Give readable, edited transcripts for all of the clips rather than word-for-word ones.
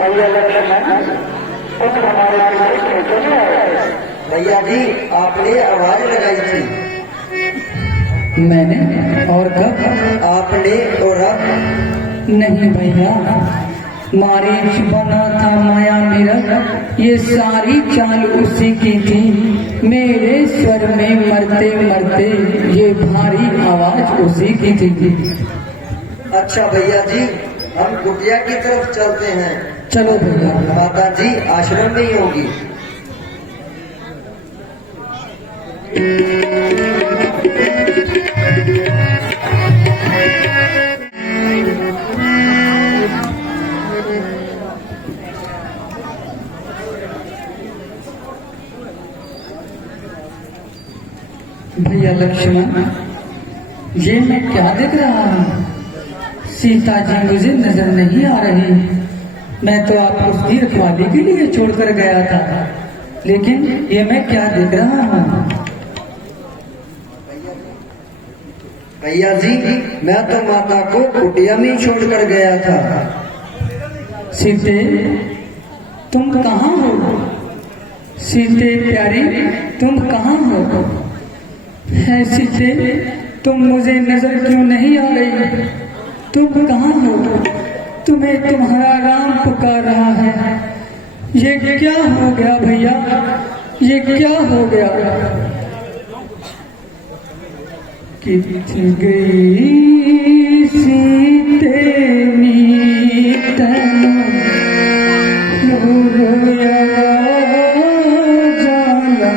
भैया लक्ष्मण तुम हमारे लिए कैसे आए? भैया जी आपने आवाज लगाई थी। मैंने? और कब? आपने और अब? नहीं भैया, मारीच बना था माया मेरा, ये सारी चाल उसी की थी। मेरे स्वर में मरते मरते ये भारी आवाज उसी की थी। अच्छा भैया जी हम कुटिया की तरफ चलते हैं। चलो भैया। माता जी आश्रम में ही होगी। भैया लक्ष्मण, ये मैं क्या देख रहा हूँ? सीता जी मुझे नजर नहीं आ रही। मैं तो आपको उसकी रखवाली के लिए छोड़कर गया था, लेकिन ये मैं क्या देख रहा हूँ? भैया जी मैं तो माता को कुटिया में ही छोड़कर गया था। सीते तुम कहाँ हो? सीते प्यारी तुम कहाँ हो? है सीते तुम मुझे नजर क्यों नहीं आ रही? तुम कहाँ हो? तुम्हें तुम्हारा राम पुकार रहा है। ये क्या हो गया भैया? ये क्या हो गया? किथे गई सीते नीतन रोया जाला।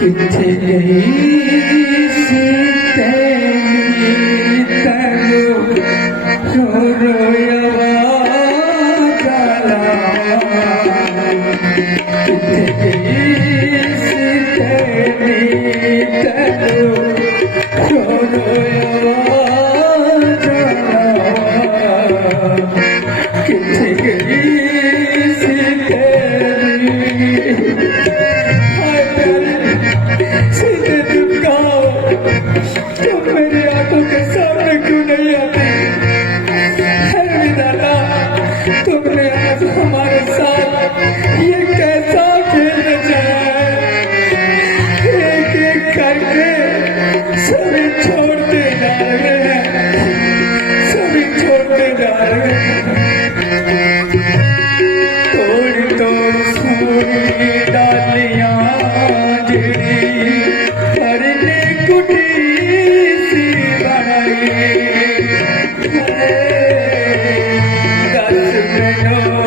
किथे गई सीते नीतन रोया जाला। किथे गई सीते नीतन रोया जाला। किथे गई सीते हाय प्यारी सीते तुम कहाँ हो? तुम मेरी आंखों के सामने क्यों नहीं आती? है विधाता तुमने आज हमारे साथ ये कैसा खेल रचाया है? एक एक करके सभी छोड़ते जा रहे हैं, सभी छोड़ते जा रहे हैं। तोड़ तोड़ सूरी डालियां गिरी, परने कुटी सी बनाई। दस मिनों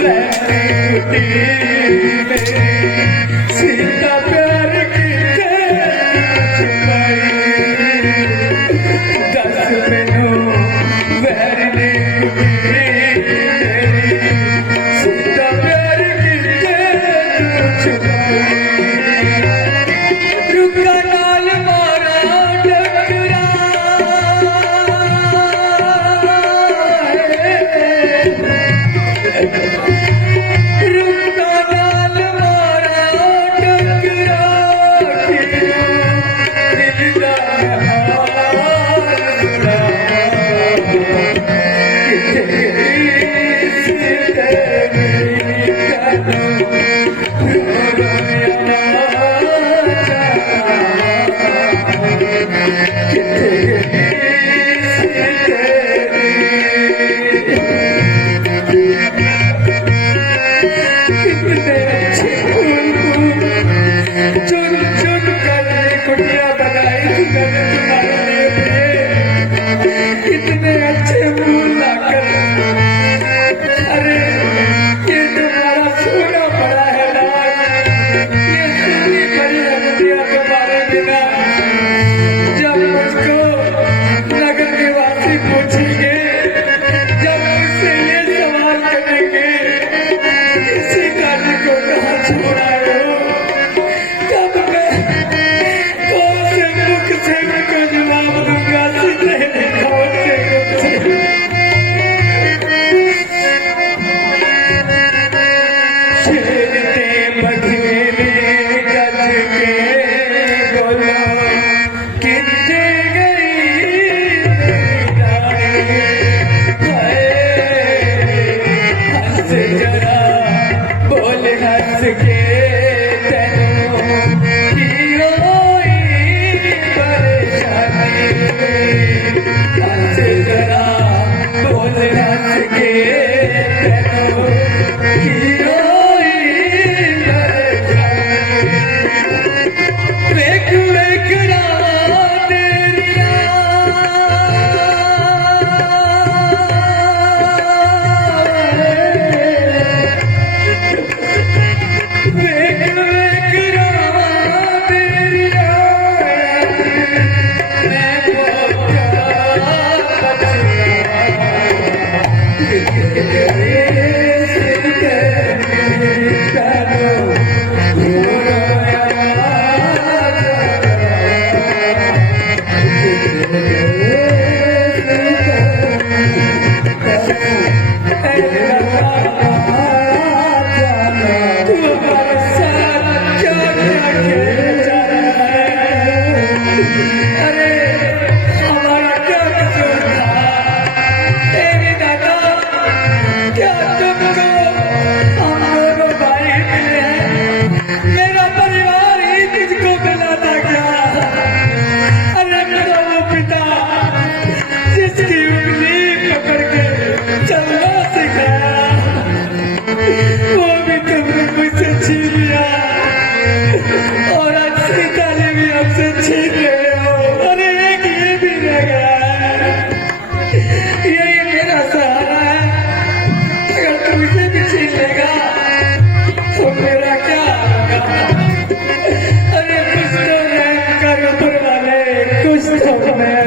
वैसी कुटी में सीता प्यार की छुपाई। 10 मिनों वैरने कुटी सीता प्यार की छुपाई। रुका नाल मारा डकरा रुका हंस के तेनों हीरोई वेख वेख रात तेरिया वेख वेख रात तेरिया मैं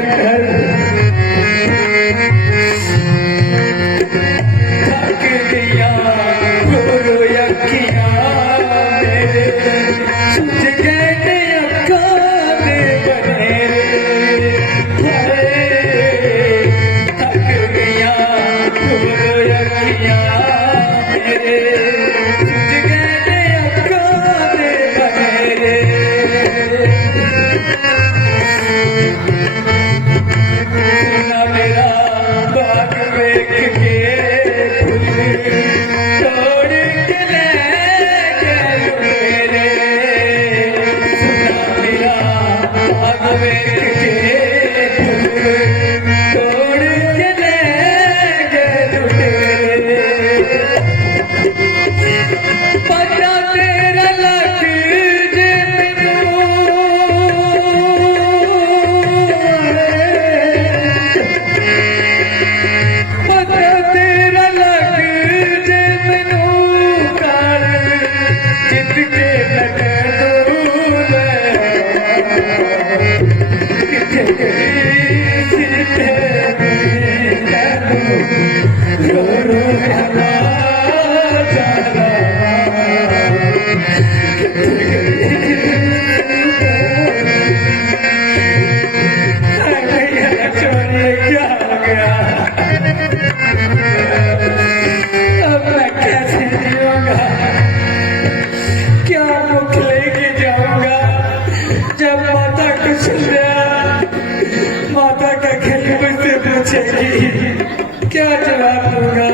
क्या जवाब दूंगा,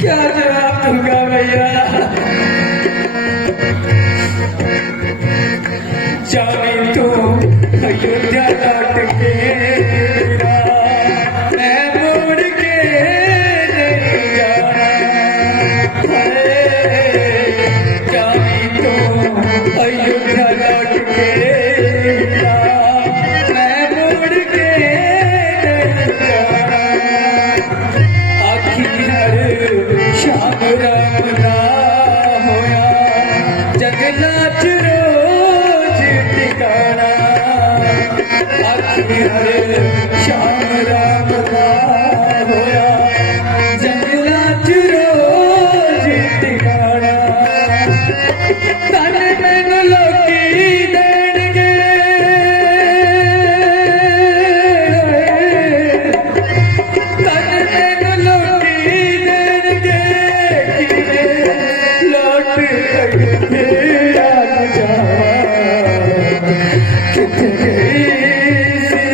क्या जवाब दूंगा भैया। जाने तू अयोध्या लौट के मैं मुड़ के नहीं जाना। जाने तू अयोध्या लौट के मैं मुड़ के नहीं जाना। आखिर शाम राम ना होया जगना रोज ठिकाना। आखिर शाम राम ना होया जगना रोज ठिकाना। तन मैनू लोकी देणगे तन मैनू लोकी देणगे किने लौट के आ जावा। किथे गई सी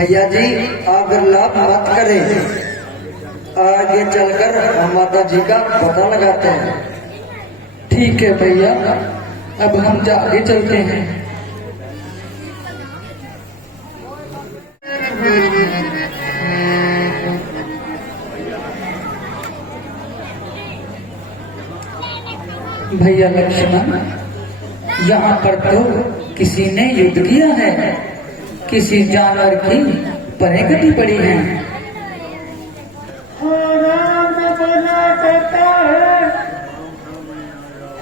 भैया जी आप लाभ मत करें, आगे चलकर हम माता जी का पता लगाते हैं। ठीक है भैया, अब हम आगे चलते हैं। भैया लक्ष्मण, यहाँ पर तो किसी ने युद्ध किया है, किसी जानवर की परें कटी पड़ी हैं। राम बना करता है,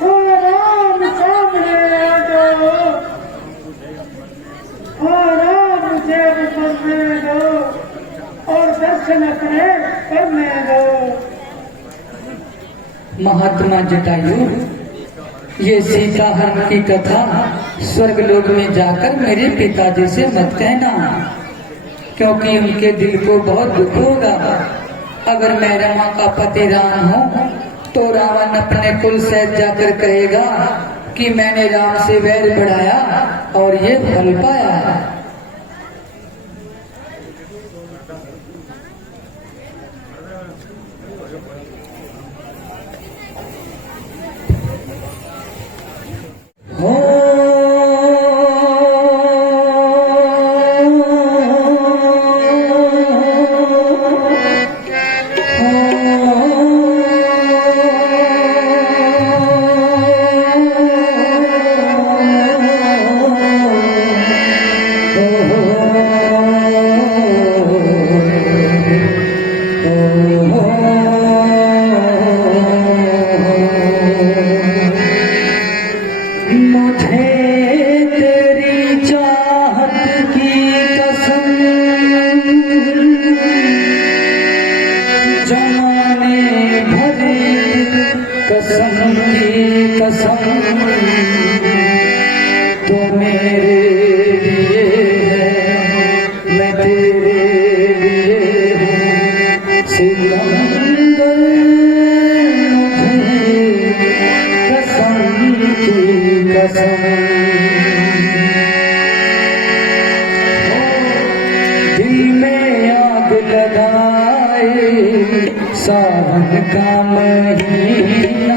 राम सामने आ जाओ, राम जब करने दो और दर्शन करने दो। महात्मा जटायु, ये सीता हरण की कथा स्वर्गलोक में जाकर मेरे पिताजी से मत कहना, क्योंकि उनके दिल को बहुत दुख होगा। अगर मैं रमा का पति राम हूँ तो रावण अपने कुल सहित जाकर कहेगा कि मैंने राम से वैर बढ़ाया और ये फल पाया। सावन का महीना,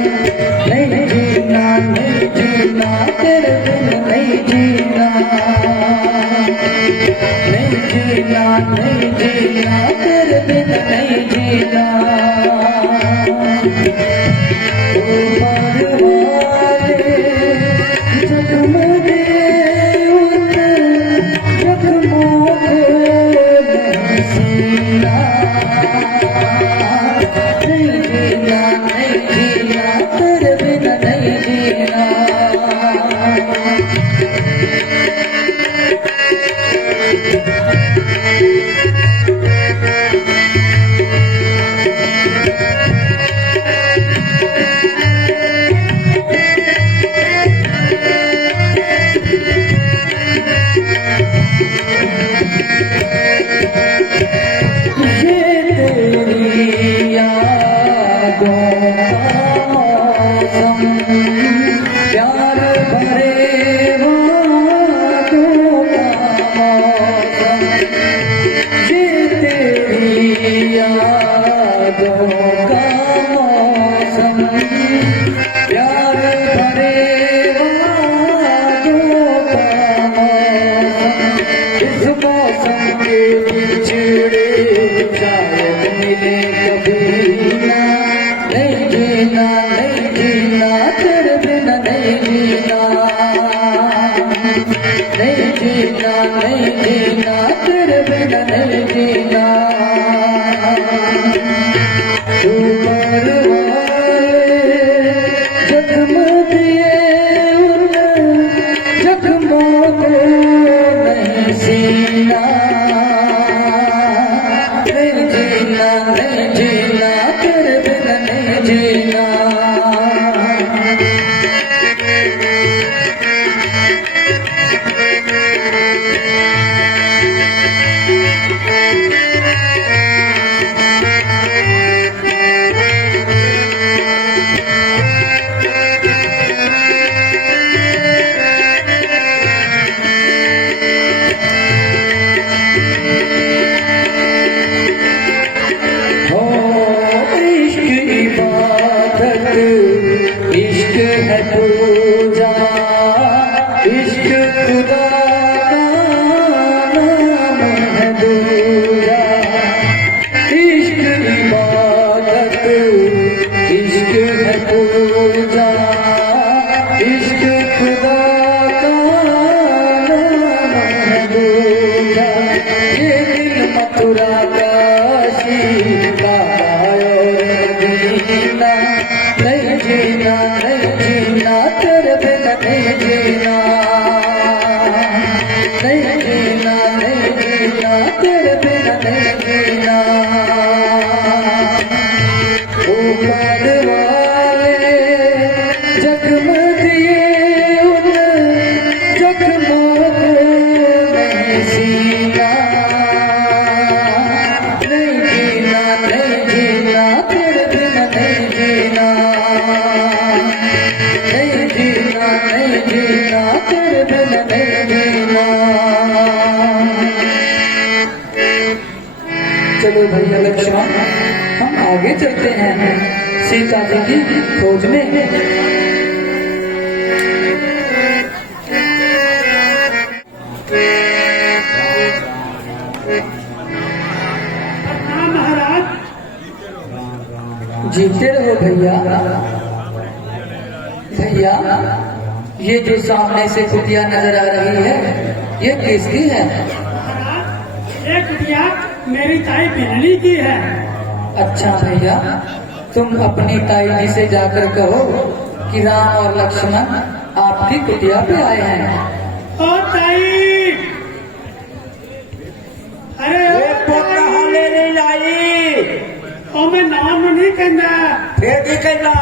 नहीं जीना नहीं जीना तेरे बिन नहीं जीना, नहीं जीना नहीं जीना तेरे बिन नहीं जीना। चलो भैया लक्ष्मण, हम आगे चलते हैं सीता जी की खोज में। महाराज जीते रहो भैया। भैया, ये जो सामने से कुटिया नजर आ रही है, ये किसकी है? महाराज, ये कुटिया मेरी ताई बिजली की है। अच्छा भैया, तुम अपनी ताई जी से जाकर कहो कि राम और लक्ष्मण आपकी कुटिया पे आए हैं। ओ ताई, अरे ये पोता हाले नहीं लाई, ओ मैं नाम नहीं कहना। फिर की कहना?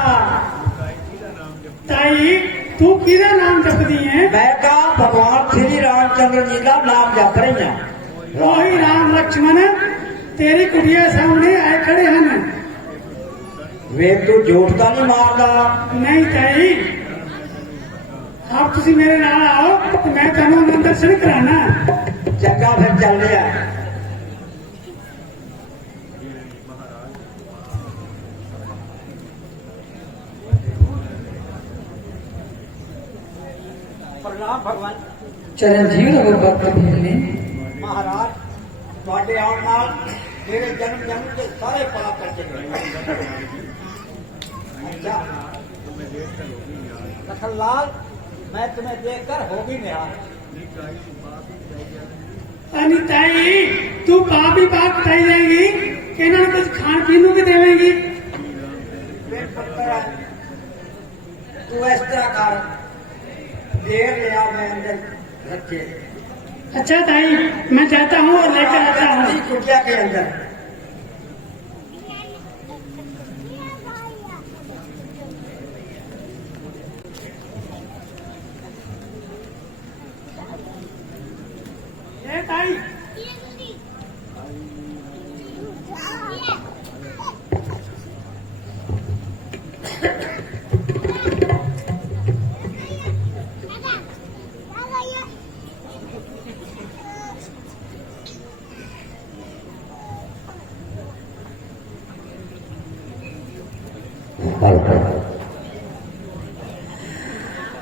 ताई, तू किदा नाम जपदी है? मैं कहा भगवान श्री रामचंद्र जी का नाम जप रही है। वही राम लक्ष्मण तेरी कुटिया सामने आए खड़े हैं। वे तू झूठ का नहीं मारदा। नहीं ताई, आप तुसी मेरे नाल आओ तो मैं तेनों अंदर दर्शन कराना। चंगा फिर चल रहा। प्रणाम भगवान। चिरंजीव रहो भक्त भेलने। महाराज, ਤੁਹਾਡੇ ਆਉਣ ਨਾਲ ਮੇਰੇ जन्म के सारे पाप कटे गए। अच्छा लखनलाल, मैं तुम्हें देखकर हो भी निहार। अनी ताई, तू बाप ही बाप बताई जाएगी कि इन्होंने कुछ खान पीनू के देवेगी। फिर पत्थर है, तू इस तरह कर, देर लिया मैं अंदर रखे अच्छा ताई, मैं जाता हूँ और लेकर आता हूँ। कुटिया के अंदर। ये ताई,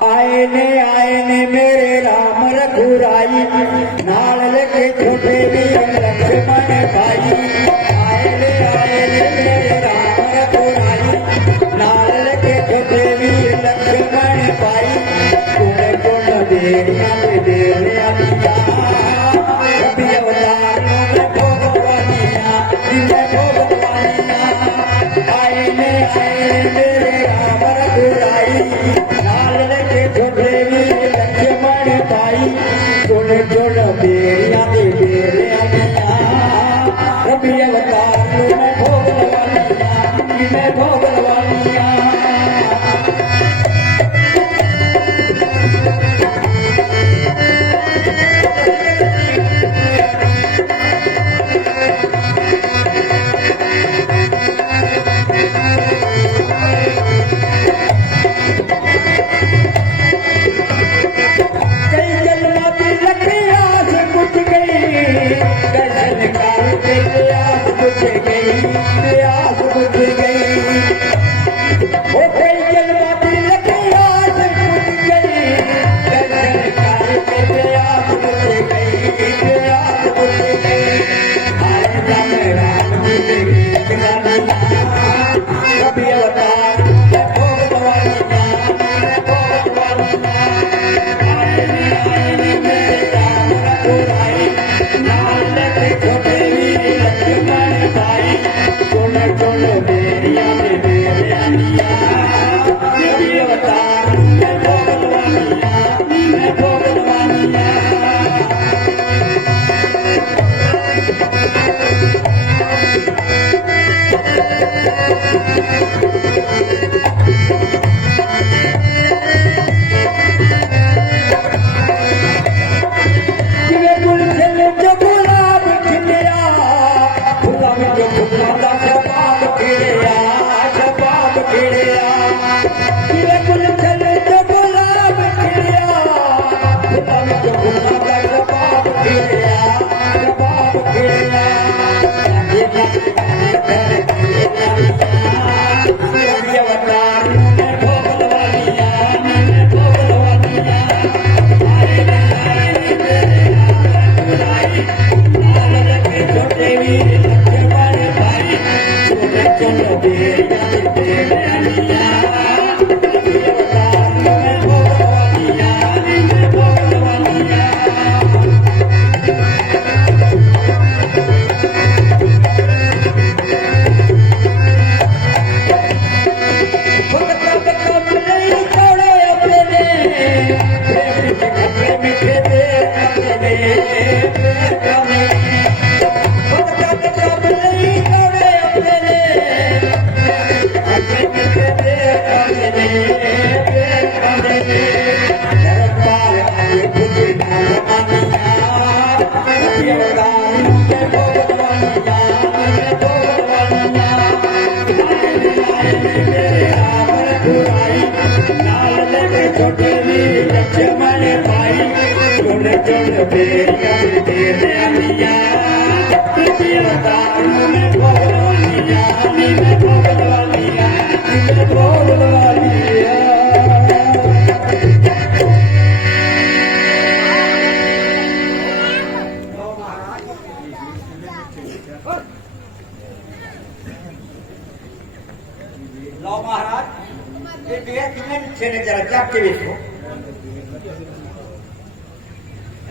आए ने मेरे राम रघुराई, नाल लेके छोटे भी लक्ष्मण भाई। आए ने मेरे राम रघुराई, नाल लेके छोटे भी लक्ष्मण भाई। कुण कुण देरिया में देरिया दिया, कभी अवतार में भगवानिया, जिन्हें भगवानिया। आए ने मेरे राम रघुराई, नाल लेके छोटे भी लक्ष्मण भाई। सुन सुन बेरिया दे बेरिया दिया, कभी अवतार में भगवानिया, जिन्हें भगवानिया। छोटे वीर लक्ष्मण भाई चुन चुन बेरिया तेरे मिया दारू में भगवानिया में भगवानिया भगवानिया लो महाराज ये बेर कितने पीछे ने जरा जाग के देखो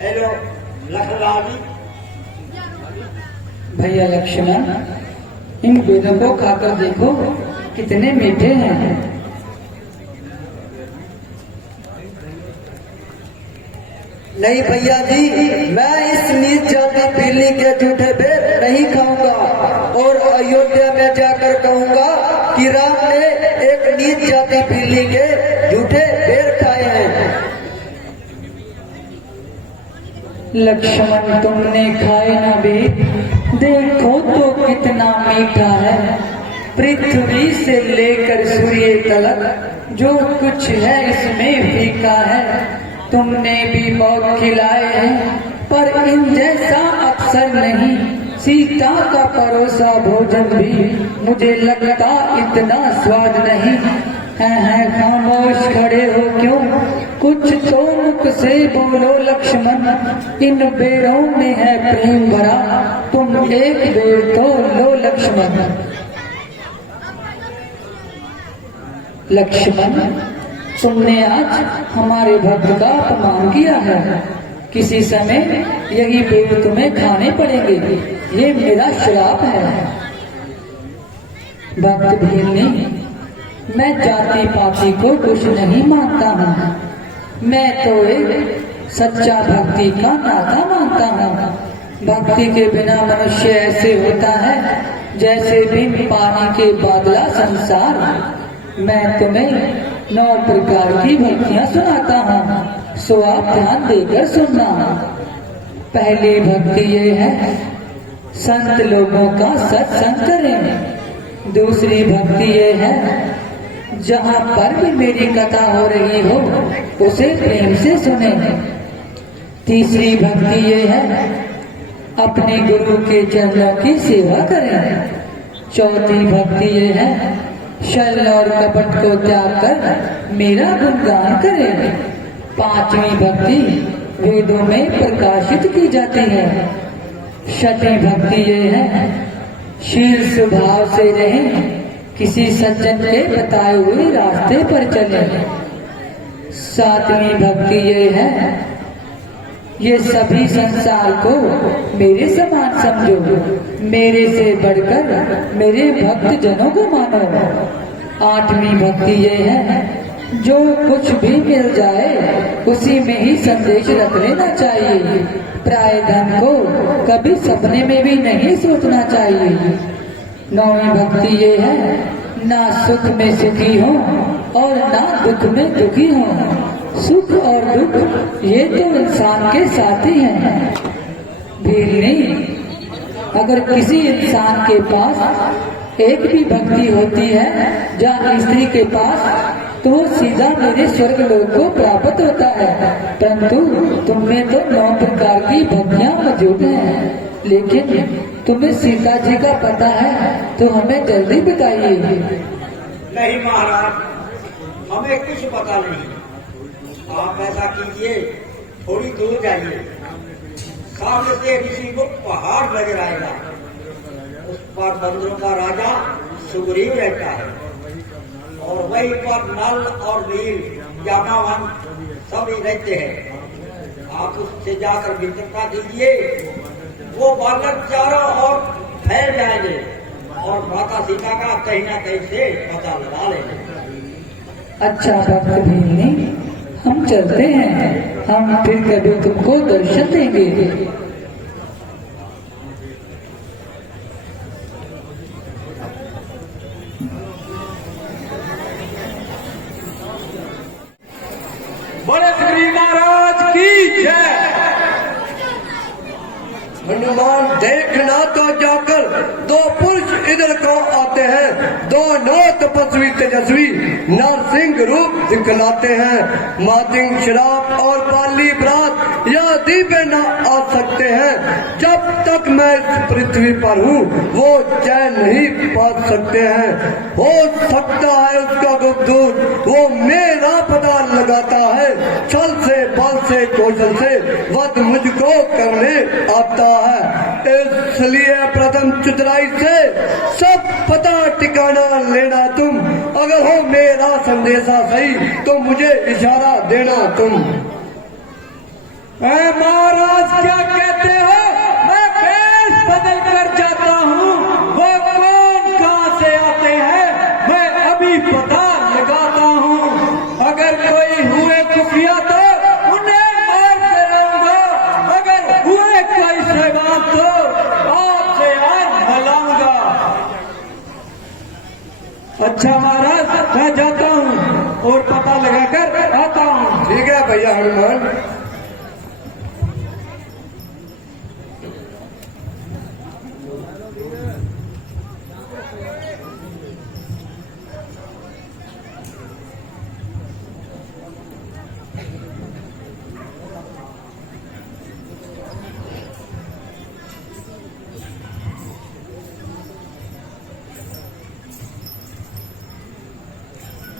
हेलो लखनलाल जी भैया लक्ष्मण, इन बेरों को खाकर देखो कितने मीठे हैं। नहीं भैया जी, मैं इस नीच जाति पीली के झूठे बेर नहीं खाऊंगा और अयोध्या में जाकर कहूंगा कि राम ने एक नीच जाति पीली के झूठे बेर खाए हैं। लक्ष्मण, तुमने खाए ना भी, देखो तो कितना मीठा है। पृथ्वी से लेकर सूर्य तक जो कुछ है इसमें फीका है। तुमने भी बहुत खिलाए हैं पर इन जैसा अक्सर नहीं। सीता का परोसा भोजन भी मुझे लगता इतना स्वाद नहीं है। खामोश खड़े हो क्यों, कुछ तो मुख से बोलो लक्ष्मण। इन बेरों में है प्रेम भरा, तुम एक बेर तो लो लक्ष्मण। लक्ष्मण, तुमने आज हमारे भक्त का अपमान किया है। किसी समय यही बेर तुम्हें खाने पड़ेंगे, ये मेरा श्राप है। भक्त भीलनी, मैं जाति पाति को कुछ नहीं मानता हूँ। मैं तो एक सच्चा भक्ति का नाता मानता हूँ। भक्ति के बिना मनुष्य ऐसे होता है जैसे बिन पानी के बादला संसार। मैं तुम्हें 9 प्रकार की भक्तियाँ सुनाता हूँ, सो आप ध्यान देकर सुनना। पहली भक्ति ये है, संत लोगों का सत्संग करें। दूसरी भक्ति ये है, जहाँ पर भी मेरी कथा हो रही हो उसे प्रेम से सुने। तीसरी भक्ति ये है, अपने गुरु के चरणों की सेवा करें। चौथी भक्ति ये है, छल और कपट को त्याग कर मेरा गुणगान करें। पांचवी भक्ति वेदों में प्रकाशित की जाती है। छठी भक्ति ये है, शील स्वभाव से रहें, किसी सज्जन के बताए हुए रास्ते पर चलें। सातवीं भक्ति ये है, ये सभी संसार को मेरे समान समझो, मेरे से बढ़कर मेरे भक्त जनों को मानो। आठवीं भक्ति ये है, जो कुछ भी मिल जाए उसी में ही संदेश रख लेना चाहिए। प्राय धन को कभी सपने में भी नहीं सोचना चाहिए। नौवीं भक्ति ये है, ना सुख में सुखी हो और ना दुख में दुखी हो। सुख और दुख ये तो इंसान के साथी हैं। भीलनी, अगर किसी इंसान के पास एक भी भक्ति होती है जहाँ स्त्री के पास, तो वो सीधा मेरे स्वर्ग लोक को प्राप्त होता है। परंतु तुमने तो 9 प्रकार की भक्तियाँ मौजूद हैं, लेकिन तुम्हें सीता जी का पता है तो हमें जल्दी बताइए। नहीं महाराज, हमें कुछ पता नहीं। आप ऐसा कीजिए, थोड़ी दूर जाइए, सामने से ऋषि को पहाड़ नजर आएगा। उस पर बंदरों का राजा सुग्रीव रहता है और वहीं पर नल और नील, जामावन सभी रहते हैं। आप उससे जाकर मित्रता कीजिए, वो बालक चारों ओर फैल जाएंगे और माता सीता का कहीं ना कहीं से पता लगा लेंगे। अच्छा भक्त भीलनी, हम चलते हैं, हम फिर कभी तुमको दर्शन देंगे। बोले श्री महाराज की जय। हनुमान देखना तो जाकर दो पुरुष इधर को आते हैं, दोनों तपस्वी तेजस्वी नरसिंह रूप दिखलाते हैं। मातिंग शराब और पाली बरात यादी पे न आ सकते हैं। जब तक मैं इस पृथ्वी पर हूँ वो चैन नहीं पा सकते हैं। हो सकता है उसका गुप्तदूत वो मेरा पता लगाता है, छल से बल से कौशल से वध मुझको करने आता है। इसलिए प्रथम चतुराई से सब पता ठिकाना लेना तुम, अगर हो मेरा संदेशा सही तो मुझे इशारा देना तुम। महाराज क्या कहते हो? मैं भेष बदल कर जाता हूँ, वो कौन कहाँ से आते हैं मैं अभी पता लगाता हूँ। अगर कोई हुए खुफिया तो उन्हें मार के लाऊंगा, अगर हुए कोई सैवान तो आपसे आज मिलाऊंगा। अच्छा महाराज मैं जाता हूँ और पता लगाकर आता हूँ। ठीक है भैया हनुमान।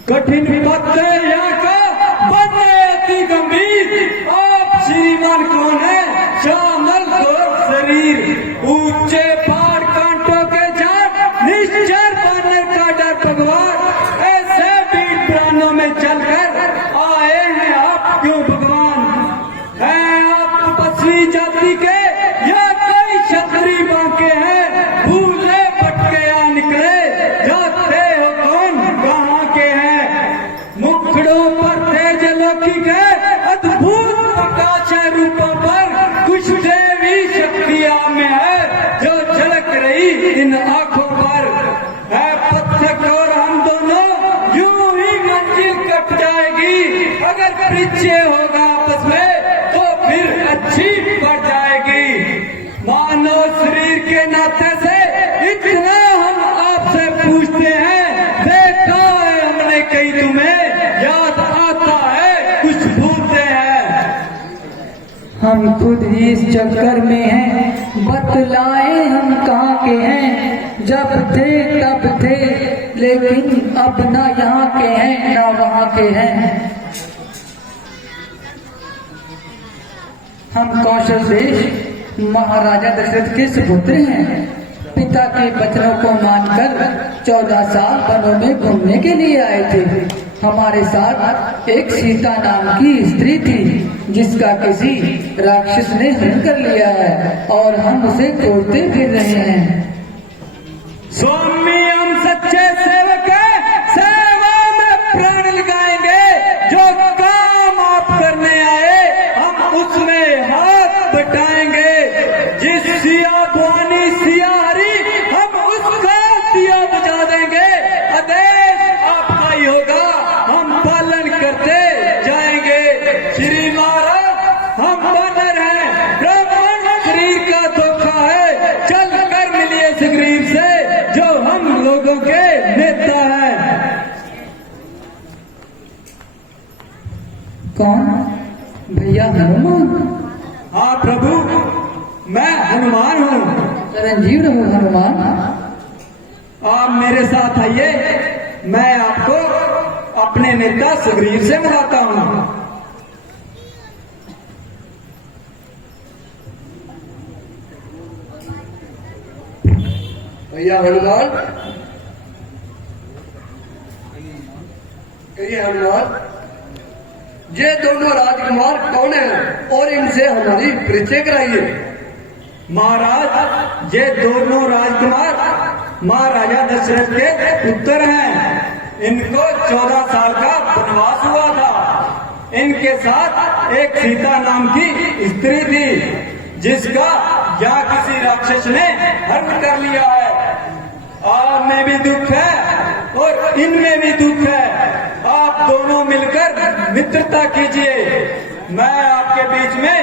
कठिन पत्ते यहाँ का बनने अति गंभीर। आप श्रीमान कौन है? श्यामल गोर शरीर, ऊंचे पहाड़ कांटों के जान, निश्चर बानर का डर भगवान। ऐसे बीट प्राणों में चलकर आए हैं आप क्यों भगवान? हैं आप तपस्वी जाति के या कोई क्षत्रिय बांके हैं? भूले भटके या निकले जाते हो कौन कहाँ के हैं? मुखड़ों पर तेज लौकिक है, अद्भुत प्रकाश है रूपों पर, कुछ देवी शक्तियां में है जो झलक रही इन आंखों पर। है पत्थर और हम दोनों यूं ही मंजिल कट जाएगी, अगर परिचय होगा आपस में तो फिर अच्छी बढ़ जाएगी। मानव शरीर के नाते से इतना हम आपसे पूछते हैं, देखा है हमने कहीं तुम्हें, याद आता है कुछ भूलते हैं। हम खुद ही इस चक्कर में हैं, बतलाए हम कहाँ के हैं। जब थे तब थे, लेकिन अब ना यहाँ के हैं ना वहाँ के हैं। हम कौशल देश महाराजा दशरथ के सुपुत्र हैं। पिता के वचनों को मानकर 14 साल वनों में घूमने के लिए आए थे। हमारे साथ एक सीता नाम की स्त्री थी, जिसका किसी राक्षस ने हरण कर लिया है और हम उसे खोजते फिर रहे हैं। स्वामी हम सच्चे सेवक हैं, सेवा में प्राण लगाएंगे। जो काम आप करने आए हम उसमें हाथ बटाएंगे। जिस सिया भवानी सिया हरी हम उसका दिया बुझा देंगे। आदेश आपका ही होगा, हम पालन करते जाएंगे। श्री महाराज हम वानर हैं, ब्राह्मण शरीर का धोखा है, चल कर मिलिए सुग्रीव से जो हम लोगों के नेता हैं। कौन? भैया हनुमान? हाँ प्रभु मैं हनुमान हूँ। चिरंजीव रहो हनुमान। आप मेरे साथ आइए, मैं आपको अपने नेता सुग्रीव से मिलाता हूँ। भैया हनुमान, कहिए हनुमान, ये दोनों राजकुमार कौन हैं और इनसे हमारी परिचय कराइए। महाराज ये दोनों राजकुमार महाराजा दशरथ के पुत्र हैं। इनको 14 साल का वनवास हुआ था। इनके साथ एक सीता नाम की स्त्री थी, जिसका यहाँ किसी राक्षस ने हरण कर लिया है। आप में भी दुख है और इनमें भी दुख है। आप दोनों मिलकर मित्रता कीजिए। मैं आपके बीच में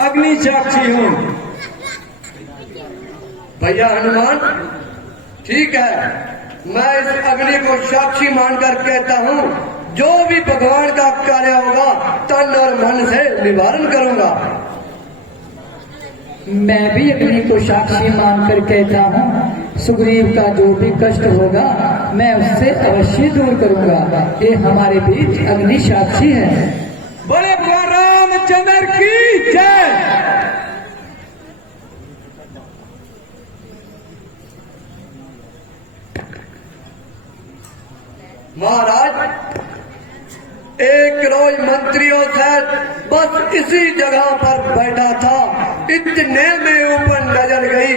अग्नि साक्षी हूँ। भैया हनुमान, ठीक है, मैं इस अग्नि को साक्षी मानकर कहता हूँ, जो भी भगवान का कार्य होगा तन और मन से निवारण करूंगा। मैं भी अग्नि को साक्षी मानकर कहता हूँ, सुग्रीव का जो भी कष्ट होगा मैं उससे अवश्य दूर करूंगा। ये हमारे बीच अग्नि साक्षी है। बोले भगवान रामचंद्र की जय। महाराज, एक रोज मंत्रियों से बस इसी जगह पर बैठा था, इतने में ऊपर नजर गई,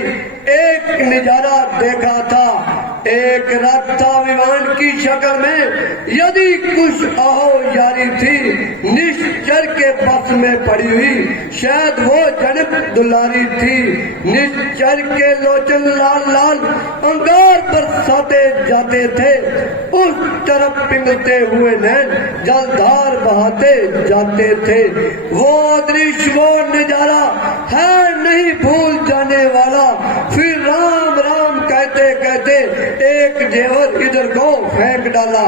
एक नजारा देखा था। एक रथ था विमान की शक्ल में, यदि कुछ अहो यारी थी, निश्चर के बस में पड़ी हुई, शायद वो जनित दुलारी थी। निश्चर के लोचन लाल लाल अंगार बरसाते जाते थे, उस तरफ पिघलते हुए नैन जलधार बहाते जाते थे। वो दृश्य, वो नजारा है नहीं भूल जाने वाला। फिर राम राम कहते कहते एक जेवर इधर को फेंक डाला।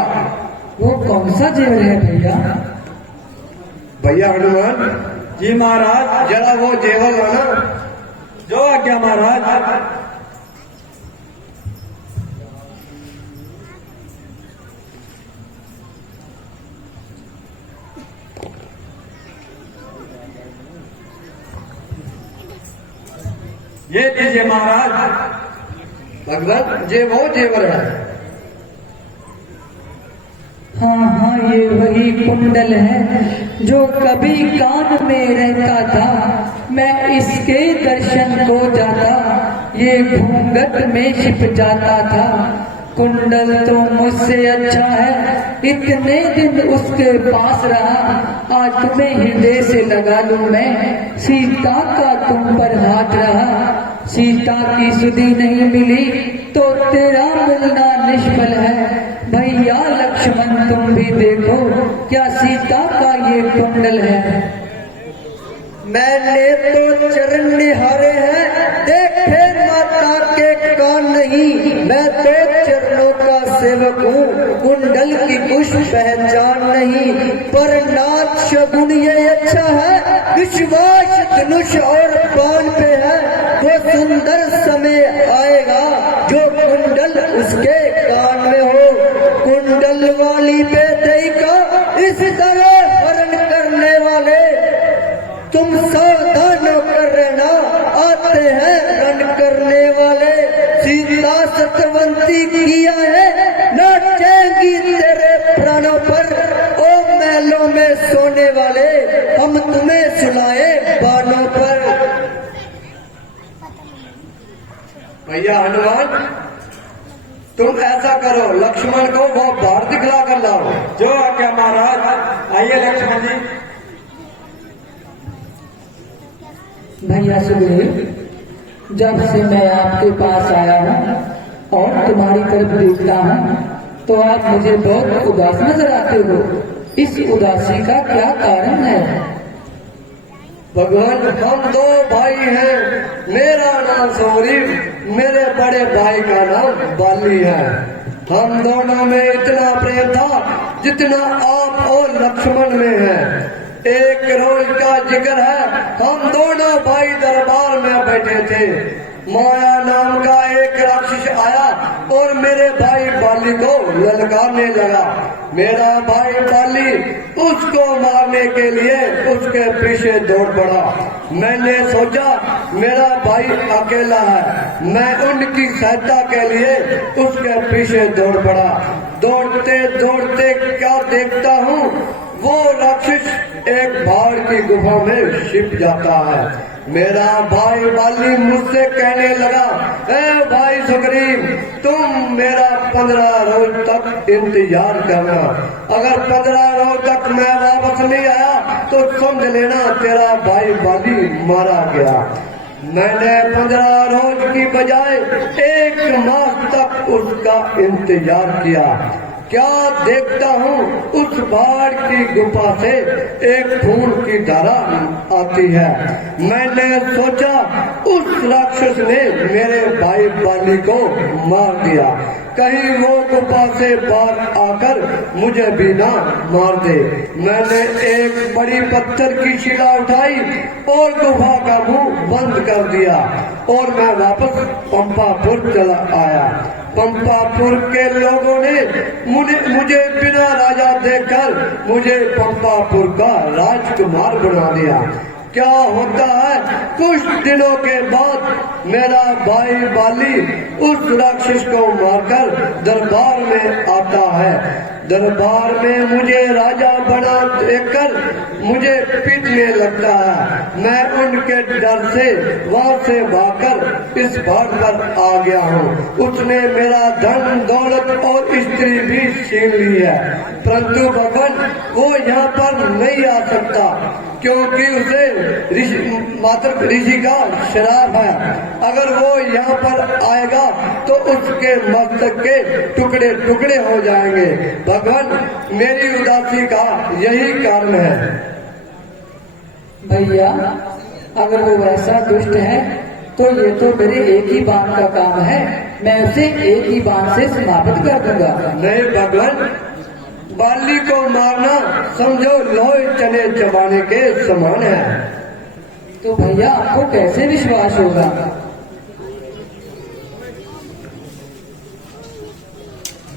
वो कौन सा जेवर है भैया? भैया हनुमान जी महाराज, जरा वो जेवर लाना। जो आज्ञा महाराज। ये लीजिए महाराज। भगवत, ये वो जेवर है। हाँ हाँ, ये वही कुंडल है जो कभी कान में रहता था। मैं इसके दर्शन को जाता, ये घूंघट में छिप जाता था। कुंडल तो मुझसे अच्छा है, इतने दिन उसके पास रहा, आज तुम्हें हृदय से लगा लूं मैं। सीता का तुम पर हाथ रहा, सीता की सुधि नहीं मिली तो तेरा मिलना निष्फल है। भैया लक्ष्मण, तुम भी देखो, क्या सीता का ये कुंडल है? मैंने तो चरण निहारे हैं, देखे माता के कान नहीं। मैं तो चरणों का सेवक हूँ, कुंडल की कुछ पहचान नहीं। पर नाथ शगुन ये अच्छा है, विश्वास धनुष और बाण पे है। वो सुंदर समय आएगा जो कुंडल उसके कान में हो। कुंडल वाली बेदई का इस तरह हरण करने वाले, तुम सावधान होकर रहना, आते हैं रण करने वाले। सीता सतवंती किया है, नाचेंगी तेरे प्राणों पर। ओ महलों में सोने वाले, हम तुम्हें सुनाए बाणों पर। भैया हनुमान, तुम ऐसा करो, लक्ष्मण को वो बाहर दिखला कर लाओ। जो आज्ञा महाराज। आइए लक्ष्मण जी। भैया सुग्रीव, जब से मैं आपके पास आया हूँ और तुम्हारी तरफ देखता हूँ तो आप मुझे बहुत उदास नजर आते हो। इस उदासी का क्या कारण है? भगवान, हम दो भाई हैं, मेरा नाम सुग्रीव, मेरे बड़े भाई का नाम बाली है। हम दोनों में इतना प्रेम था जितना आप और लक्ष्मण में है। एक रोज का जिक्र है, हम दोनों भाई दरबार में बैठे थे। माया नाम का एक राक्षस आया और मेरे भाई बाली को ललकारने लगा। मेरा भाई बाली उसको मारने के लिए उसके पीछे दौड़ पड़ा। मैंने सोचा मेरा भाई अकेला है, मैं उनकी सहायता के लिए उसके पीछे दौड़ पड़ा। दौड़ते दौड़ते क्या देखता हूँ, वो राक्षस एक पहाड़ की गुफा में छिप जाता है। मेरा भाई बाली मुझसे कहने लगा, ए भाई सुग्रीव, तुम मेरा 15 रोज तक इंतजार करना। अगर 15 रोज तक मैं वापस नहीं आया तो समझ लेना तेरा भाई बाली मारा गया। मैंने 15 रोज की बजाय 1 मास तक उसका इंतजार किया। क्या देखता हूँ उस पहाड़ की गुफा से एक खून की धारा आती है। मैंने सोचा उस राक्षस ने मेरे भाई बाली को मार दिया, कहीं वो गुफा से बाहर आकर मुझे भी ना मार दे। मैंने एक बड़ी पत्थर की शिला उठाई और गुफा का मुंह बंद कर दिया और मैं वापस पंपापुर चला आया। पंपापुर के लोगों ने मुझे बिना राजा देखकर मुझे पंपापुर का राजकुमार बना दिया। क्या होता है, कुछ दिनों के बाद मेरा भाई बाली उस राक्षस को मारकर दरबार में आता है। दरबार में मुझे राजा बना देखकर मुझे पीटने लगता है। मैं उनके डर से वहां से भागकर इस पहाड़ पर आ गया हूँ। उसने मेरा धन दौलत और स्त्री भी छीन ली है, परंतु भगवान वो यहाँ पर नहीं आ सकता क्योंकि उसे ऋषि का श्राप है। अगर वो यहाँ पर आएगा तो उसके मस्तक के टुकड़े टुकड़े हो जाएंगे। भगवान मेरी उदासी का यही कारण है। भैया अगर वो वैसा दुष्ट है तो ये तो मेरे एक ही बाण का काम है, मैं उसे एक ही बाण से समाप्त कर दूंगा। नहीं भगवान, बाली को मारना समझो लोहे चने चबाने के समान है। तो भैया आपको कैसे विश्वास होगा?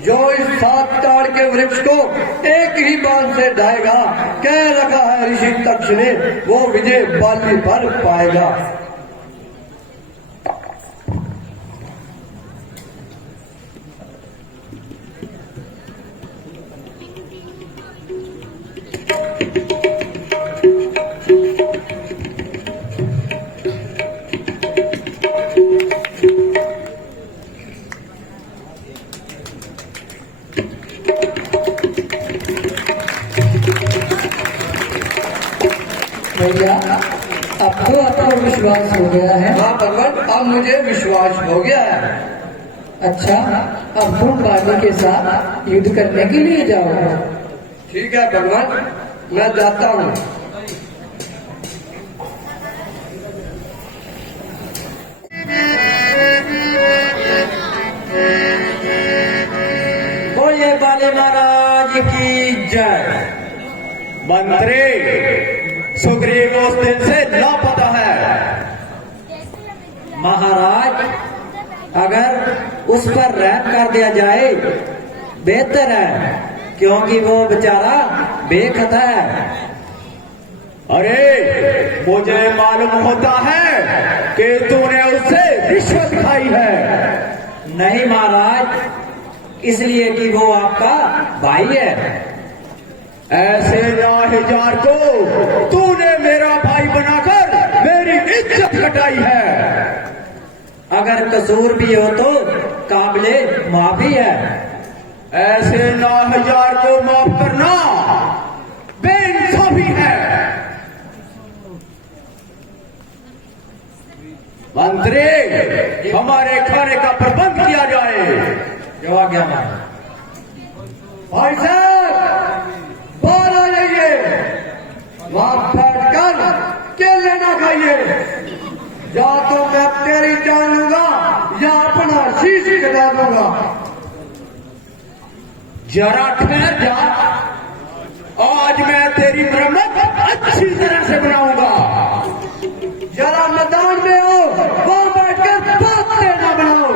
जो इस 7 ताड़ के वृक्ष को एक ही बाण से ढाएगा, कह रखा है ऋषि तक्ष ने, वो विजय बाली पर पाएगा। भैया अब तो आपको विश्वास हो गया है। हाँ भगवान, अब मुझे विश्वास हो गया है। अच्छा, अब तुम बाली के साथ युद्ध करने के लिए जाओ। ठीक है भगवान, मैं जाता हूँ। बोले बाली महाराज की जय। मंत्री सुग्रीव उस दिन से लापता है। महाराज अगर उस पर रहम कर दिया जाए बेहतर है, क्योंकि वो बेचारा बेखता है। अरे मुझे मालूम होता है कि तूने उससे रिश्वत खाई है। नहीं महाराज, इसलिए कि वो आपका भाई है। ऐसे लाहिजार को तूने मेरा भाई बनाकर मेरी इज्जत घटाई है। अगर कसूर भी हो तो काबिले माफी है। ऐसे लाहिजार को माफ करना बेइंसाफी है। मंत्री, हमारे खाने का प्रबंध किया जाए। जो आ गया भाई साहब, बाहर आ जाइए, वहां बैठ कर केले ना खाइए। या तो मैं तेरी जान लूंगा या अपना शीश कटा दूंगा। जरा ठहर जा, आज मैं तेरी मरम्मत अच्छी तरह से बनाऊंगा। जरा मैदान में हो, वहां बैठकर बातें ना बनाओ।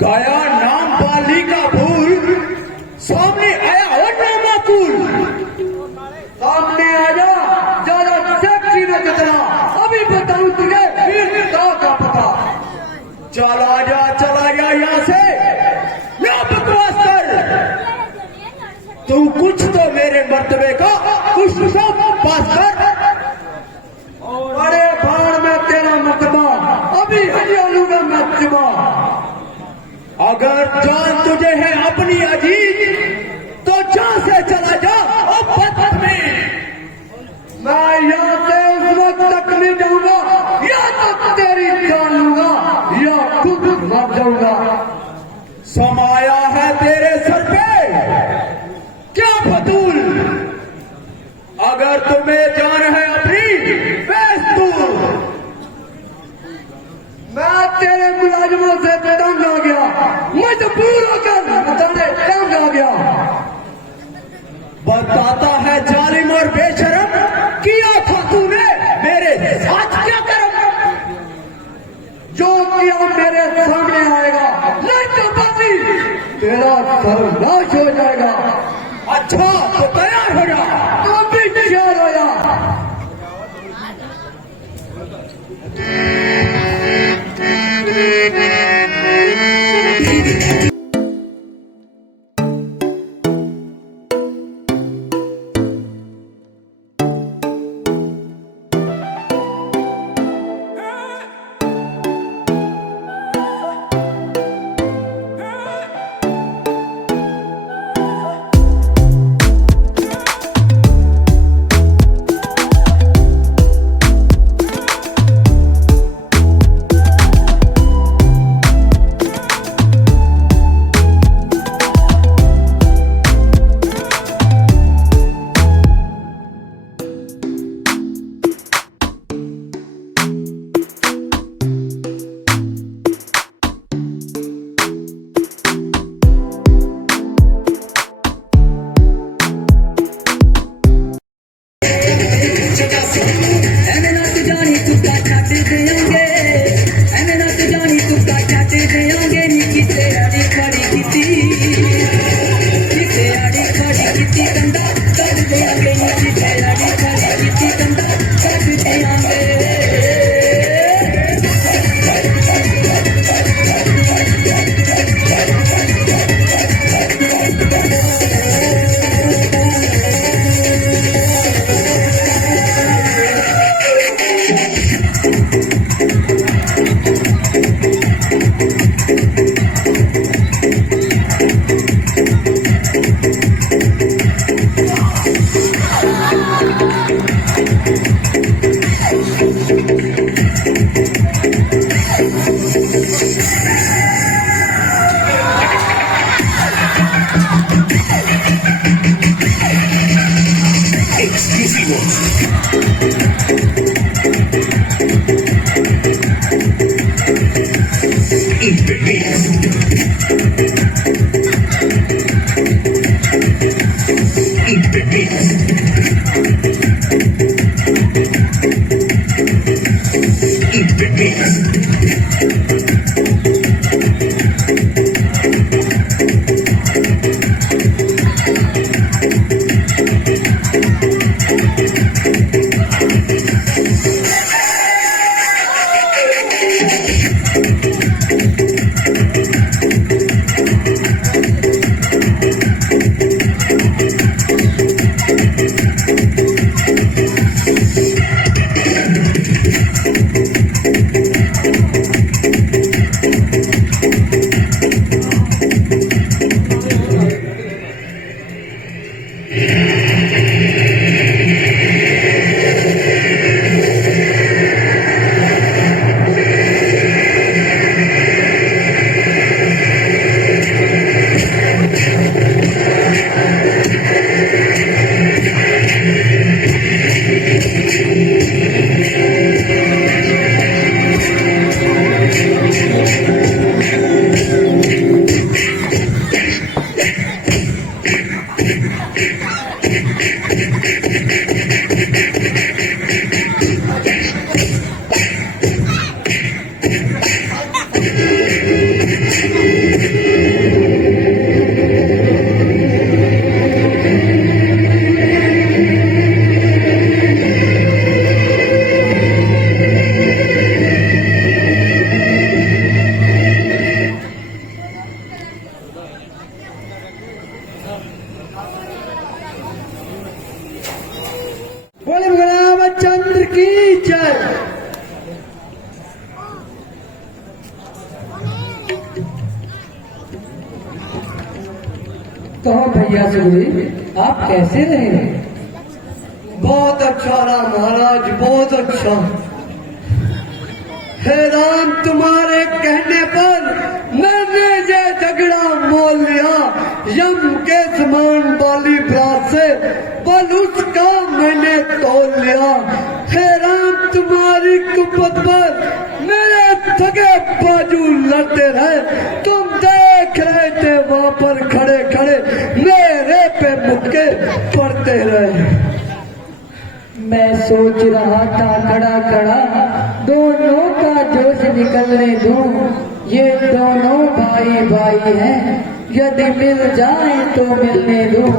गया नाम बाली का भूल, सामने आया और नाम माकूल। सामने आ जा, ज्यादा सेक्सी न जितना, अभी बताऊं तुझे वीरता का पता। चला जा यहाँ से, ना बकवास कर। तू कुछ तो मेरे मर्तबे का कुछ तो पास कर। बड़े भाड़ में तेरा मतबा, अभी हजा लूंगा मैं चुबा। अगर जान तुझे है अपनी अजीज, तो जहां से चला जा और पथ में। मैं यहाँ से उस वक्त तक नहीं जाऊंगा या तो तेरी जान लूंगा या खुद मर जाऊंगा। मजबूर होकर बताने टाइम आ गया। बताता है जालिम और बेशरम, किया था तूने मेरे साथ क्या करम? जो किया मेरे सामने आएगा, नहीं तो बाजी तेरा सर्वनाश हो जाएगा। अच्छा तो तैयार हो जा। तो भी तैयार हो जा। बोले रामचंद्र की जय। तो भैया सुग्रीव, आप कैसे रहे? बहुत अच्छा रहा महाराज, बहुत अच्छा। हे राम, तुम्हारे कहने पर मैंने ये झगड़ा मोल लिया। यम के समान वाली बरात से बल उसका मैंने तोल लिया। हे राम, तुम्हारी कुपत पर मेरे थके बाजू लड़ते रहे। तुम देख रहे वहाँ पर खड़े खड़े मेरे पे मुक्के पड़ते रहे। मैं सोच रहा था खड़ा खड़ा दोनों का जोश निकलने दूं। ये दोनों भाई भाई हैं, यदि मिल जाए तो मिलने दूं।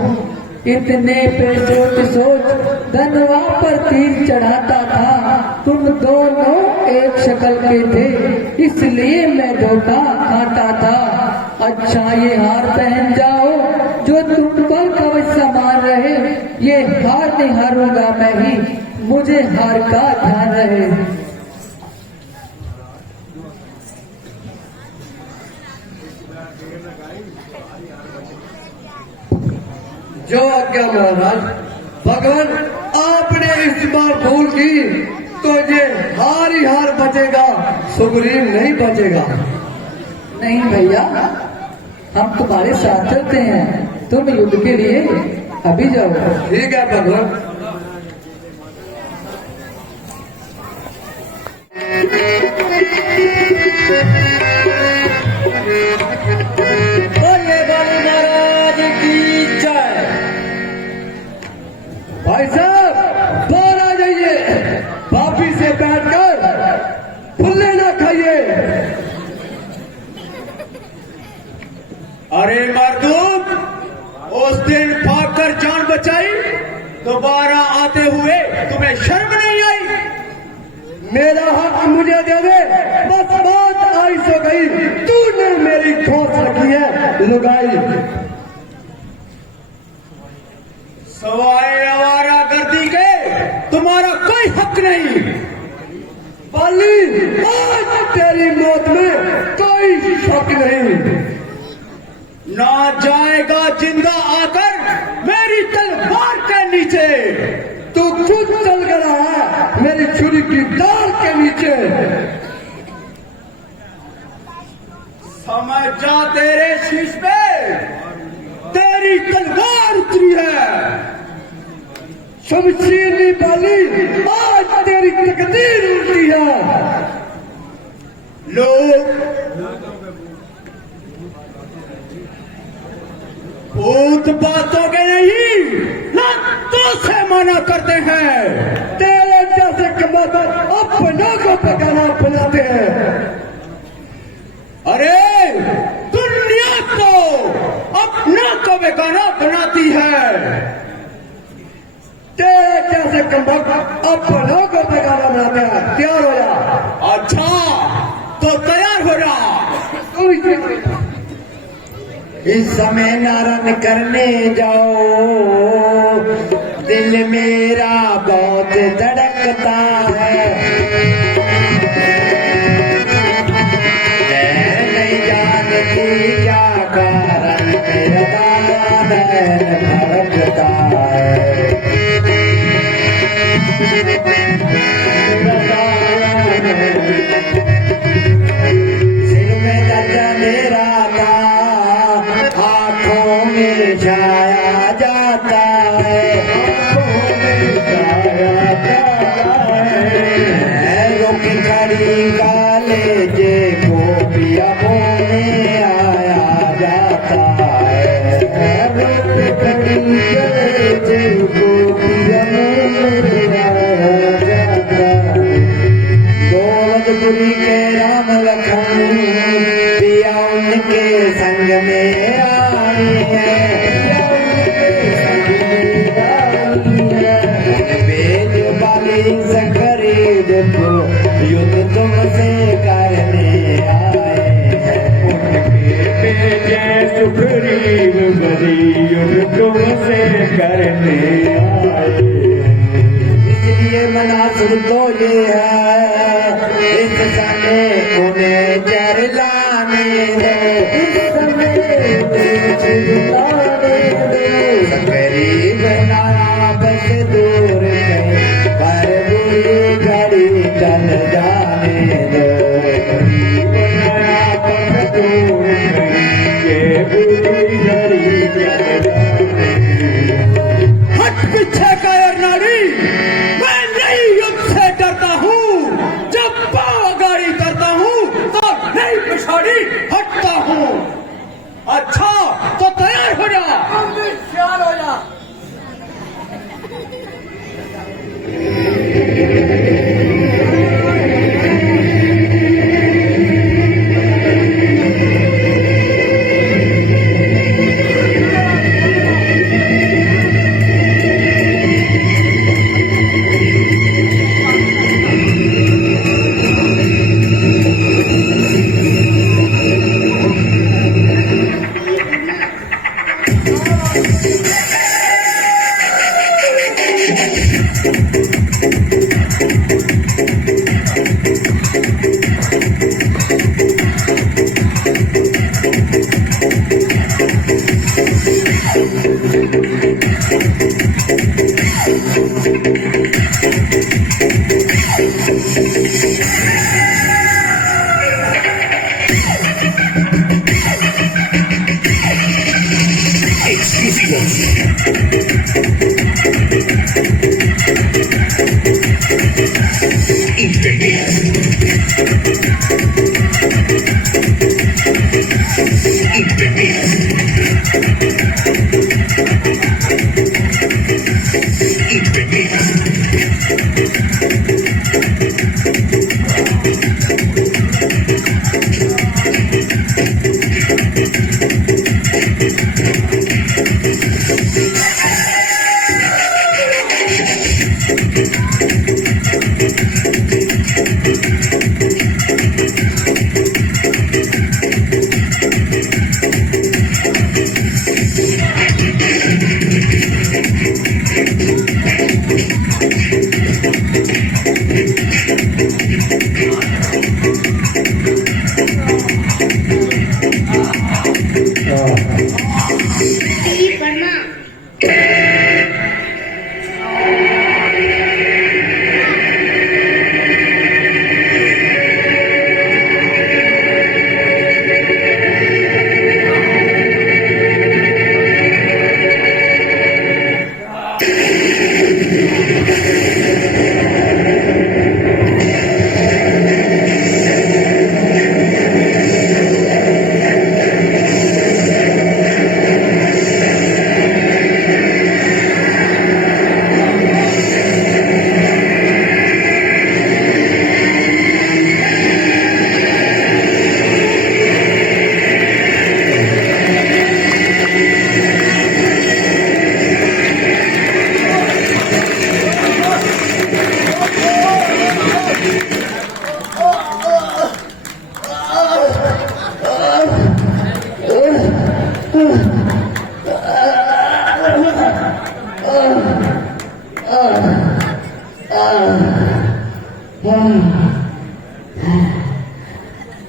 इतने पे सोच धनवा पर तीर चढ़ाता था। तुम दोनों एक शक्ल के थे, इसलिए मैं धोखा खाता था। अच्छा ये हार पहन जाओ जो तुम पर कवच समान रहे। ये हार नहीं हारूंगा मैं ही, मुझे हार का ध्यान रहे। जो आज्ञा महाराज। भगवान आपने इस बार भूल की तो ये हार ही हार बचेगा, सुग्रीव नहीं बचेगा। नहीं भैया, हम तुम्हारे साथ चलते हैं। तुम युद्ध के लिए अभी जाओ। ठीक है भगवान। बोले बाली महाराज की जय। भाई साहब बाहर आ जाइए, पापी से बैठकर फुल्ले ना खाइए। अरे मर्दूद, उस दिन भागकर जान बचाई, दोबारा आते हुए तुम्हें शर्म नहीं आई? मेरा हक मुझे दे दे, बस बात आई सो गई। तूने मेरी खोस रखी है लुगाई। सवाए आवारा गर्दी के तुम्हारा कोई हक नहीं। बाली आज तेरी मौत में कोई शक नहीं। ना जाएगा जिंदा आकर मेरी तलवार के नीचे। तू खुद चल गया है मेरी छुरी की डाल के नीचे। समझ जा तेरे शीश पे तेरी तलवार उतरी है। शमशीली बाली आज तेरी तकदीर उल्टी है। लोग भूत बातों के नहीं, लातों से मना करते हैं। तेरे जैसे कमाकर अपनों को पकाना बनाते हैं। अरे दुनिया तो अपना को बेगाना बनाती है। तेरे जैसे कमबख्त अपनों को बेगाना बनाते हैं। तैयार हो जा। अच्छा तो तैयार हो जा। इस समय नारन करने जाओ, दिल मेरा बहुत धड़कता है। मैं नहीं जानती क्या कारण मेरा नैन धड़कता है। सिर में दर्द मेरा था, आँखों में छाया जाता है। आँखों में छाया जाता है। रोकी खड़ी कालेजे को पिया में आया जाता है। रोकी खड़ी कालेजे को पिया में आया जाता है। दौलतपुरी के राम लखन पिया उनके संग में आई है। बेज बाली से खरीद को युद्ध तुमसे करने आए हैं। उनके बेजे सुग्रीव बली युद्ध तुमसे करने आए। इसलिए मनासुर तो ये है, इस समय उन्हें जर लाने दो। इस समय उन्हें जर लाने दो। गरीब नारा बस दूर गए, पर बुरी घड़ी चल जाने दो। गरीब नारा बस दूर गए, बुरी घड़ी चल जाने दो। हट पीछे का नारी, मैं नहीं युद्ध से डरता हूँ। जब पाँव आगाड़ी करता हूँ तो नहीं पिछाड़ी हटता हूँ। अच्छा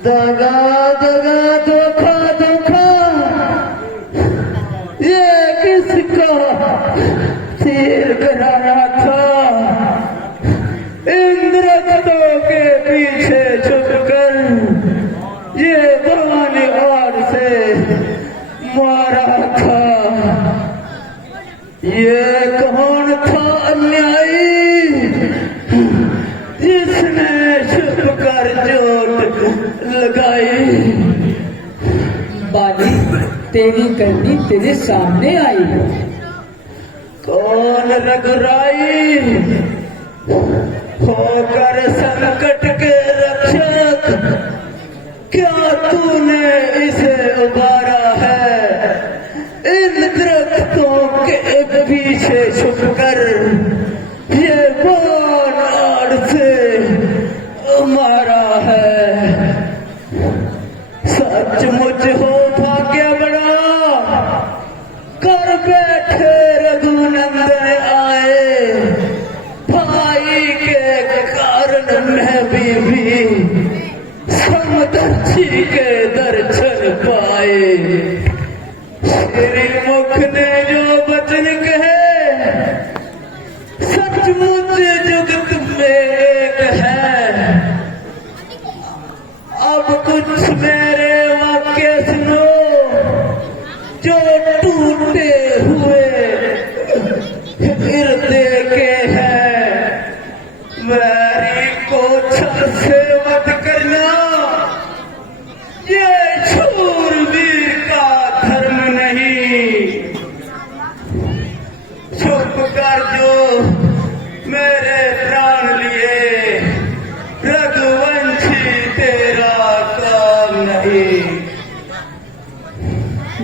दगा दगा धोखा धोखा ये किसका तीर कराना था। इंद्रगतों के पीछे छुपकर ये बानी और से मारा था। ये कौन था अन्यायी जिसने छुपकर चोट लगाई। बाली तेरी करनी तेरे सामने आई। कौन रघुराई होकर संकट के रक्षक, क्या तूने इसे उबारा है। इन दरख्तों के पीछे छुपकर ये बाण आड़ से मारा है। सचमुच हो भाग्य बड़ा कर बैठे रघुनंदन आए। भाई के कारण मैं भी समदर्शी के दर्शन पाए। तेरे मुख ने जो वचन कहे सचमुच जुगत में एक है। अब कुछ मेरे वाक्य सुनो जो टूटे हुए हृदय के हैं। वैरी को छल से मत करना, ये शूरवीर का धर्म नहीं। छुप कर जो मेरे प्राण लिए रघुवंशी तेरा काम नहीं।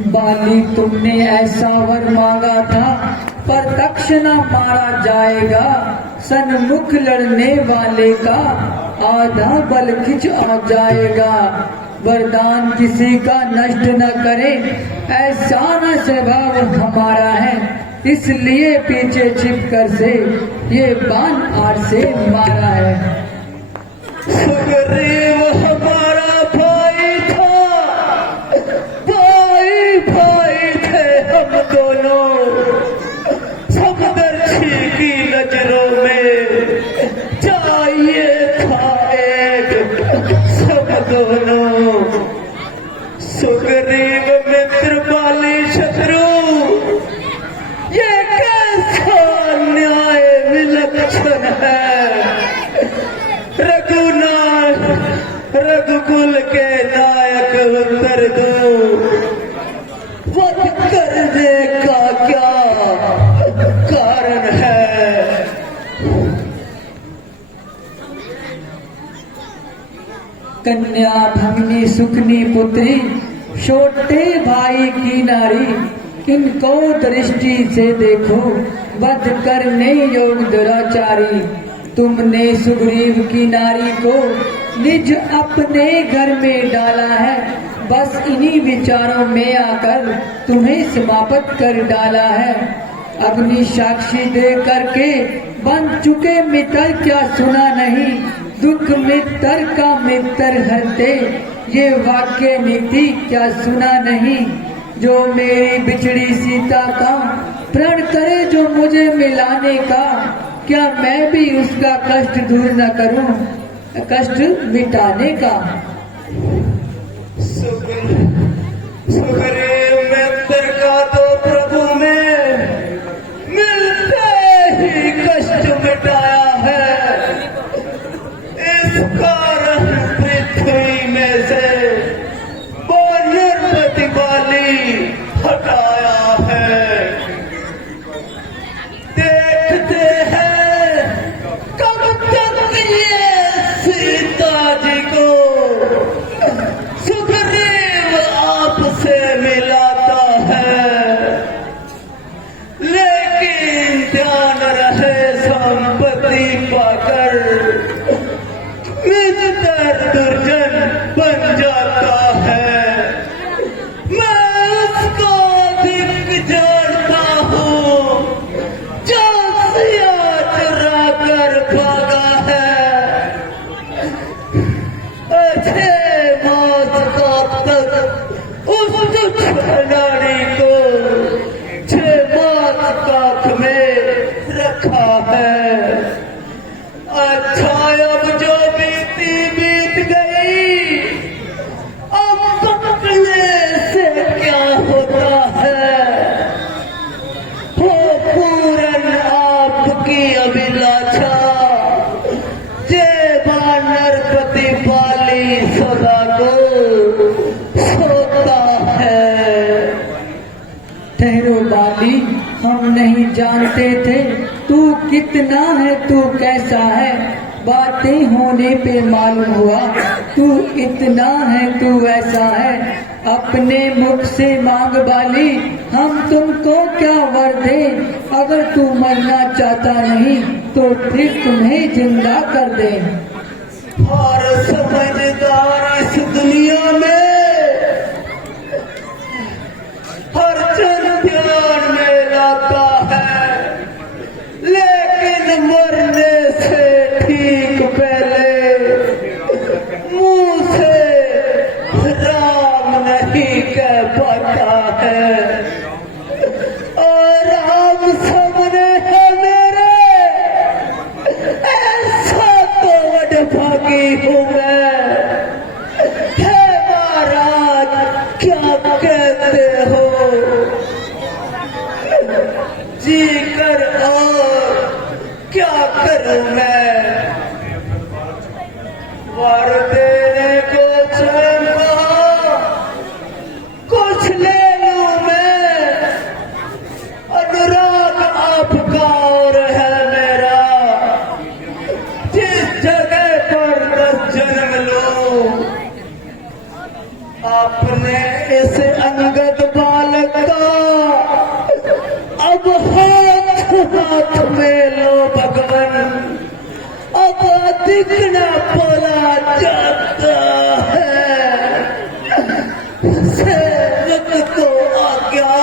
बाली तुमने ऐसा वर मांगा था पर तक्षण मारा जाएगा। सन्मुख लड़ने वाले का आधा बल खिंच आ जाएगा। वरदान किसी का नष्ट न करे ऐसा न स्वभाव हमारा है। इसलिए पीछे छिपकर से ये बाण आड़ से मारा है। सुग्रीव हमारा भाई था, भाई थे हम दोनों। समदर्शी की नजरों में चाहिए था एक सब दोनों। सुग्रीव मित्र बाली शत्रु ये कैसा न्याय विलक्षण है। रघु रघुकुल के नायक उत्तर दो, वध करने का क्या कारण है? कन्या भंगनी सुखनी पुत्री, छोटे भाई की नारी, किनको दृष्टि से देखो, वध करने योग दुराचारी। तुमने सुग्रीव की नारी को निज अपने घर में डाला है, बस इन्हीं विचारों में आकर तुम्हें समाप्त कर डाला है। अग्नि साक्षी दे करके बन चुके मित्र क्या सुना नहीं, दुख मित्र का मित्र हरते, ये वाक्य नीति क्या सुना नहीं। जो मेरी बिछड़ी सीता का प्रण करे जो मुझे मिलाने का, क्या मैं भी उसका कष्ट दूर न करूं, कष्ट मिटाने का। सुग्रीव मित्र का तो प्रभु में मिलते ही कष्ट मिटाया है, इस कारण पृथ्वी में से वानर प्रतिपाली हटाया है। देखते हैं कब तक ये सीता जी को सुग्रीव आपसे मिलाता है, लेकिन ध्यान रहे संपत्ति पाकर मित्र दुर्जन बन जाता है। मैं उसको अधिक जानता हूँ जो सिया चुरा कर भागा है, अच्छे मौत का तक उस नारी को छह मास काख में रखा है। अच्छा अब जो बीती बीत गई, अब पकड़ने से क्या होता है? हो पूरन आपकी अभिलाषा, जे वानर प्रतिपाली सदा को सोता है। ठहरो बाली, हम नहीं जानते थे तू कितना है, तू कैसा है, बातें होने पे मालूम हुआ तू इतना है, तू ऐसा है। अपने मुख से मांग बाली, हम तुमको क्या वर दें, अगर तू मरना चाहता नहीं तो फिर तुम्हें जिंदा कर दें। और समझदार इस दुनिया में हर जन ध्यान में लाता है, लेकिन मरने से ठीक पहले मुंह से राम नहीं कह पाता है। और राम सामने है मेरे, ऐसा तो वडभागी हूँ मैं। हे महाराज क्या कहते हो? जी कर और क्या करूं मैं? वर देने को स्वयं कहा, कुछ ले लूं मैं, अनुराग आपका और है मेरा। जिस जगह पर 10 जन्म लूं, आपने इस अंगद बालक का अब हाथ में लो भगवान, अब अधिक न बोला जाता है। सेवक को आज्ञा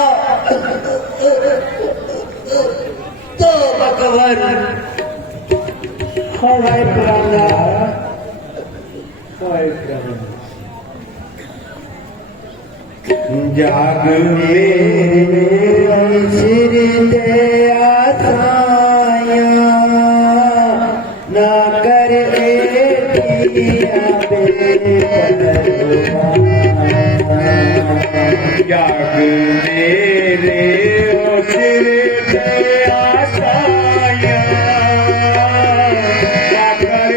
तो भगवान। हाय प्राणा, हाय प्राणा, जाग मेरे सिर दे आसाया, ना कर जाग मेरे सिर दे आसाया, ना कर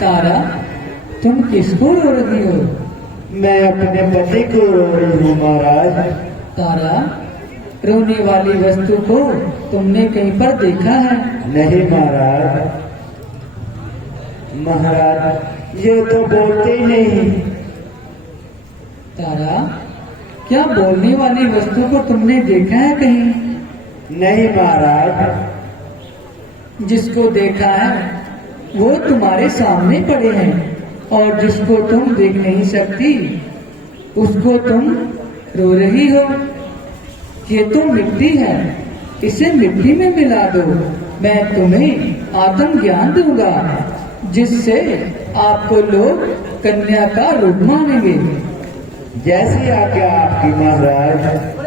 तारा, तुम किसको रो रही हो? मैं अपने पति को रो रही हूँ महाराज। तारा, रोने वाली वस्तु को तुमने कहीं पर देखा है? नहीं महाराज। महाराज ये तो बोलते ही नहीं। तारा, क्या बोलने वाली वस्तु को तुमने देखा है कहीं? नहीं महाराज। जिसको देखा है वो तुम्हारे सामने पड़े हैं, और जिसको तुम देख नहीं सकती उसको तुम रो रही हो। ये तो मिट्टी है, इसे मिट्टी में मिला दो। मैं तुम्हें आत्म ज्ञान दूंगा, जिससे आपको लोग कन्या का रूप मानेंगे। जैसी आज्ञा आपकी महाराज।